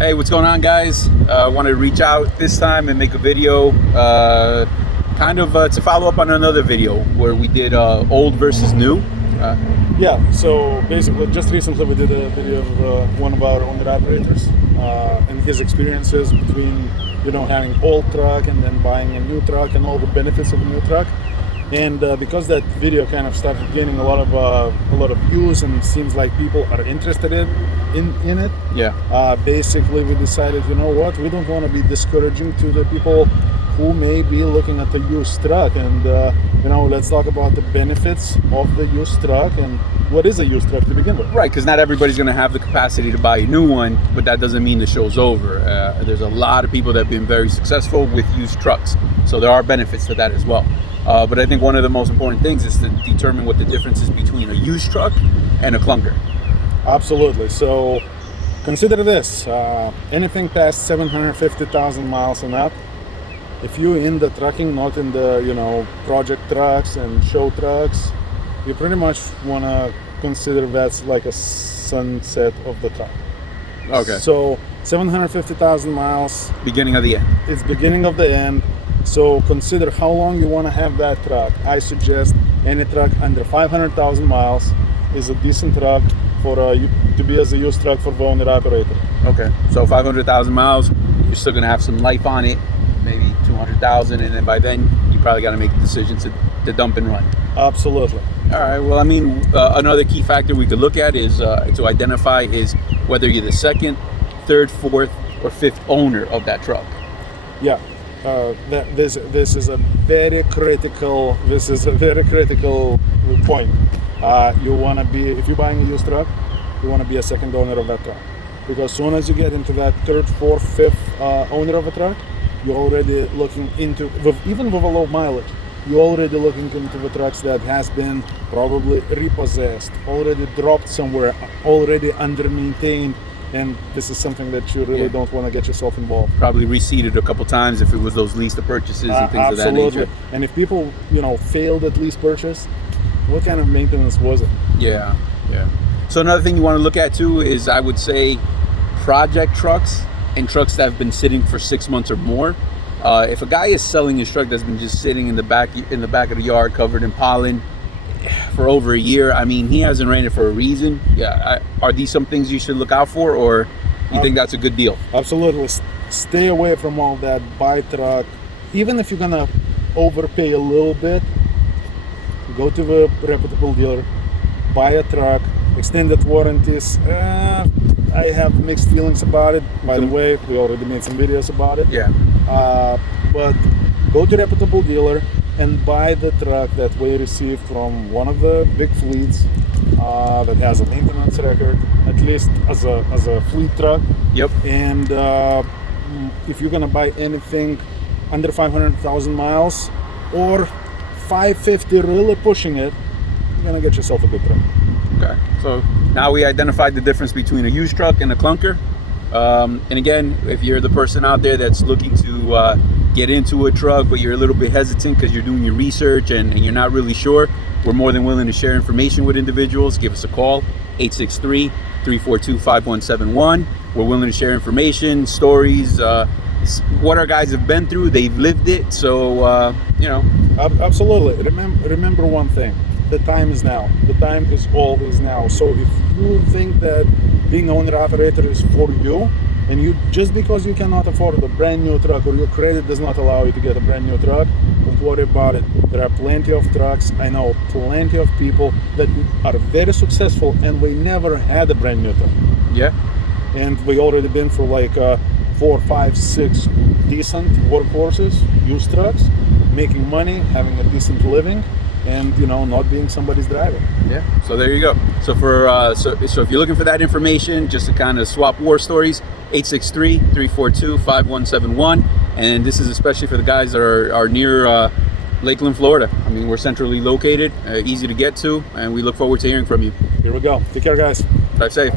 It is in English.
Hey, what's going on, guys? I wanted to reach out this time and make a video to follow up on another video where we did old versus new. Yeah, so basically just recently we did a video of one of our owner-operators and his experiences between having old truck and then buying a new truck and all the benefits of a new truck. And because that video kind of started gaining a lot of views and seems like people are interested in it. Yeah. Basically, we decided, you know what, we don't want to be discouraging to the people who may be looking at the used truck, and let's talk about the benefits of the used truck and what is a used truck to begin with. Right, because not everybody's going to have the capacity to buy a new one, but that doesn't mean the show's over. There's a lot of people that have been very successful with used trucks, so there are benefits to that as well. But I think one of the most important things is to determine what the difference is between a used truck and a clunker. Absolutely. So consider this, anything past 750,000 miles and up, if you're in the trucking, not in the project trucks and show trucks, you pretty much want to consider that's like a sunset of the truck. Okay. So 750,000 miles. Beginning of the end. It's beginning of the end. So consider how long you want to have that truck. I suggest any truck under 500,000 miles is a decent truck to be as a used truck for the owner-operator. Okay. So 500,000 miles, you're still going to have some life on it, maybe 200,000, and then by then you probably got to make a decision to dump and run. Absolutely. All right. Well, I mean, another key factor we could look at is to identify is whether you're the second, third, fourth, or fifth owner of that truck. Yeah. This is a very critical point. You want to be, if you're buying a used truck, you want to be a second owner of that truck, because as soon as you get into that third, fourth, fifth owner of a truck, you're already looking into, even with a low mileage, you're already looking into the trucks that has been probably repossessed, already dropped somewhere, already under-maintained. And this is something that you really don't want to get yourself involved. Probably reseated a couple times if it was those lease to purchases and things of that nature. And if people, failed at lease purchase, what kind of maintenance was it? Yeah. So another thing you want to look at too is, I would say, project trucks and trucks that have been sitting for 6 months or more. If a guy is selling his truck that's been just sitting in the back of the yard covered in pollen for over a year, I mean, he hasn't ran it for a reason. Yeah, are these some things you should look out for, or you think that's a good deal? Absolutely. Stay away from all that. Buy truck. Even if you're gonna overpay a little bit, go to the reputable dealer, buy a truck, extended warranties. I have mixed feelings about it. By the way, we already made some videos about it. Yeah. But go to a reputable dealer and buy the truck that we received from one of the big fleets that has a maintenance record, at least as a fleet truck. Yep. And if you're gonna buy anything under 500,000 miles or 550, really pushing it, you're gonna get yourself a good truck. Okay. So now we identified the difference between a used truck and a clunker. And again, if you're the person out there that's looking to get into a truck, but you're a little bit hesitant because you're doing your research and you're not really sure, we're more than willing to share information with individuals. Give us a call, 863-342-5171. We're willing to share information, stories, what our guys have been through. They've lived it, so Absolutely. Remember one thing: the time is now. The time is always now. So if you think that being an owner-operator is for you, and you just because you cannot afford a brand new truck or your credit does not allow you to get a brand new truck, don't worry about it. There are plenty of trucks. I know plenty of people that are very successful and we never had a brand new truck. Yeah. And we already been for like 4, 5, 6 decent workhorses, used trucks, making money, having a decent living, and not being somebody's driver. Yeah. So there you go. So so if you're looking for that information, just to kind of swap war stories, 863-342-5171. And this is especially for the guys that are near Lakeland, Florida. I mean, we're centrally located, easy to get to, and we look forward to hearing from you. Here we go. Take care, guys. Drive safe.